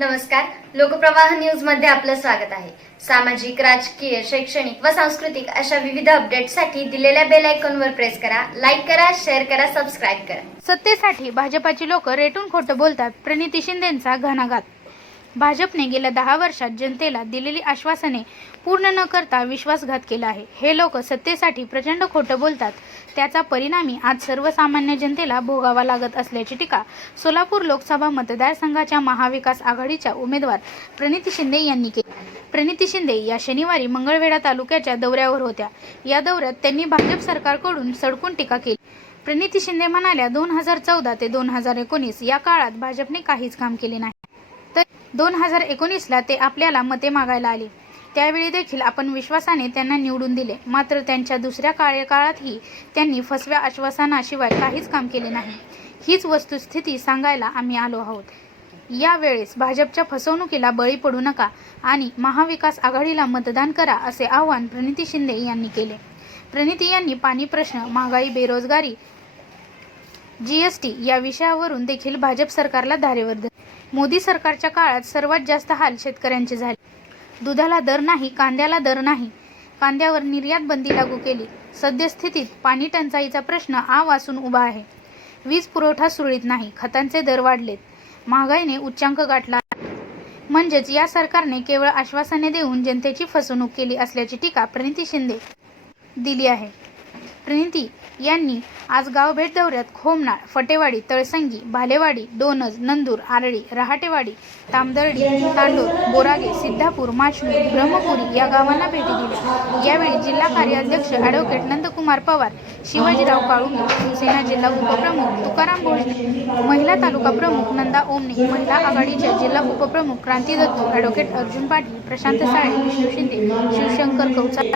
नमस्कार. लोकप्रवाह न्यूजमध्ये आपलं स्वागत आहे. सामाजिक राजकीय शैक्षणिक व सांस्कृतिक अशा विविध अपडेटसाठी दिलेल्या बेल आयकॉनवर प्रेस करा लाईक करा शेअर करा सबस्क्राईब करा. सत्तेसाठी भाजपाची लोक रेटून खोटं बोलतात. प्रणिती शिंदेंचा घणाघात भाजपने गेल्या दहा वर्षात जनतेला दिलेली आश्वासने पूर्ण न करता विश्वासघात केला आहे. हे लोक सत्तेसाठी प्रचंड खोटं बोलतात. त्याचा परिणामी आज सर्वसामान्य जनतेला भोगावा लागत असल्याची टीका सोलापूर लोकसभा मतदारसंघाच्या महाविकास आघाडीच्या उमेदवार प्रणिती शिंदे यांनी केली. प्रणिती शिंदे या शनिवारी मंगळवेढा तालुक्याच्या दौऱ्यावर होत्या. या दौऱ्यात त्यांनी भाजप सरकारकडून सडकून टीका केली. प्रणिती शिंदे म्हणाल्या दोन हजार चौदा ते दोन हजार एकोणीस या काळात भाजपने काहीच काम केले नाही. दोन हजार एकोणीसला ते आपल्याला मते मागायला आले. त्यावेळी देखील आपण विश्वासाने त्यांना निवडून दिले. मात्र त्यांच्या दुसऱ्या कार्यकाळातही त्यांनी फसव्या आश्वासनाशिवाय काहीच काम केले नाही. हीच वस्तुस्थिती सांगायला आम्ही आलो आहोत. यावेळेस भाजपच्या फसवणुकीला बळी पडू नका आणि महाविकास आघाडीला मतदान करा असे आवाहन प्रणिती शिंदे यांनी केले. प्रणिती यांनी पाणी प्रश्न महागाई बेरोजगारी जीएसटी या विषयावरून देखील भाजप सरकारला धारेवर धरले. मोदी सरकारच्या काळात सर्वात जास्त हाल शेतकऱ्यांचे झाले. दुधाला दर नाही कांद्याला दर नाही. कांद्यावर निर्यात बंदी लागू केली. सद्यस्थितीत पाणी टंचाईचा प्रश्न आ वासून उभा आहे. वीज पुरवठा सुरळीत नाही खतांचे दर वाढलेत. महागाईने उच्चांक गाठला. म्हणजेच या सरकारने केवळ आश्वासने देऊन जनतेची फसवणूक केली असल्याची टीका प्रणिती शिंदे दिली आहे. प्रणिती यांनी आज गाव भेट दौऱ्यात खोमनाळ फटेवाडी तळसंगी भालेवाडी डोनज नंदूर आरळी रहाटेवाडी तामदर्डी तांडूर बोरागे सिद्धापूर माचणी ब्रह्मपुरी या गावांना भेटी दिल्या. यावेळी जिल्हा कार्याध्यक्ष ॲडव्होकेट नंदकुमार पवार शिवाजीराव काळुंगे शिवसेना जिल्हा उपप्रमुख तुकाराम भोजने महिला तालुका प्रमुख नंदा ओमने महिला आघाडीच्या जिल्हा उपप्रमुख क्रांती दत्त ॲडव्होकेट अर्जुन पाटील प्रशांत साळे विष्णू शिंदे शिवशंकर कौचा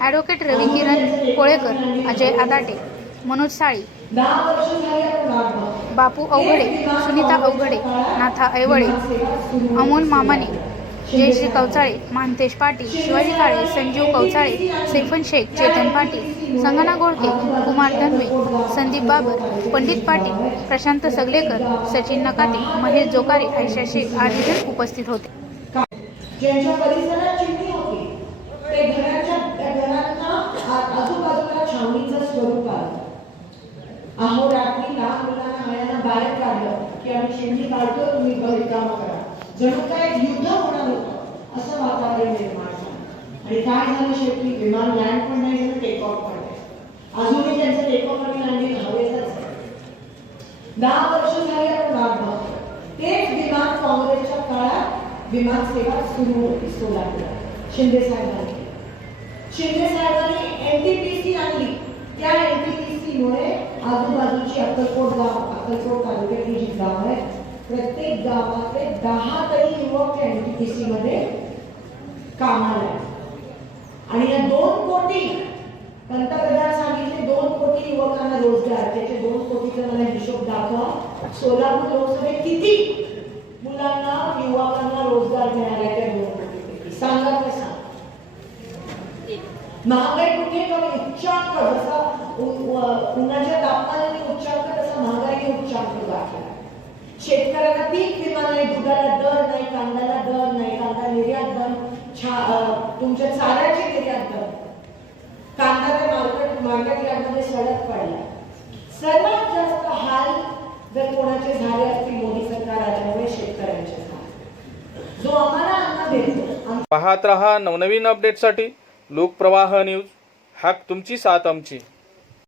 ॲडव्होकेट रवी किरण कोळेकर अजय आदाटे मनोज साळी बापू अवघडे सुनीता अवघडे नाथा ऐवळे अमोल मामाने जयश्री कवचाळे मानतेश पाटील शिवाजी काळे संजीव कवचाळे सैफन शेख चेतन पाटील संगना गोळके कुमार धनवे संदीप बाबर पंडित पाटील प्रशांत सगलेकर सचिन नकाते महेश जोकारे आयशा शेख आदी उपस्थित होते. ज्यांच्या काढलं की आम्ही शेंडी काढतो तुम्ही घरी काम करा. जणू काय युद्ध होणार होतं असं वातावरण निर्माण झालं. आणि काय झालं शेवटी? विमान लँड पण नाही झालं टेक ऑफ पण नाही. अजूनही त्यांचं टेक ऑफ आणि लँडिंग हवेतच दहा वर्ष झाली आपण वाट बघतोय तेच विमान काँग्रेसच्या काळात विमान सेवा सुरू होती सोलापूर शिंदे साहेबांनी. शिंदे साहेबांनी एनटीपीसी आणली त्या एनटीपीसी मुळे आजूबाजूची अक्कलकोट गाव अक्कलकोट तालुक्यातली जी गाव आहे प्रत्येक गावातले दहा तरी युवक एन त्या एनटीपीसी मध्ये कामाला आणि या दोन कोटी पंतप्रधान सांगितले दोन कोटी युवकांना रोजगार त्याचे दोन कोटीचा मला हिशोब दाखवा. सोलापूर लोकसभेत किती मुलांना युवकांना रोजगार मिळाला त्या दोन कोटीपैकी सांगा सांग महागाई कुठे कमी? उच्चांक जसा उन्हाच्या तापमानाने उच्चांक तसा महागाई उच्चांक गाठला शेतकऱ्यांना पीक विमा नाही दुधाला दर नाही कांद्याला दर नाही कांदा निर्यात दर तुमच्या चाऱ्याची निर्यात दर. कांदा ते मार्केट मार्केट यामध्ये सडक पडला. सर्वात जास्त हाल जर कोणाचे झाले असतील मोदी सरकार आल्यामुळे शेतकऱ्यांचे जो आम्हाला अन्न देतो पाहत रहा नवनवीन अपडेटसाठी लोकप्रवाह न्यूज हॅक तुमची साथ आमची.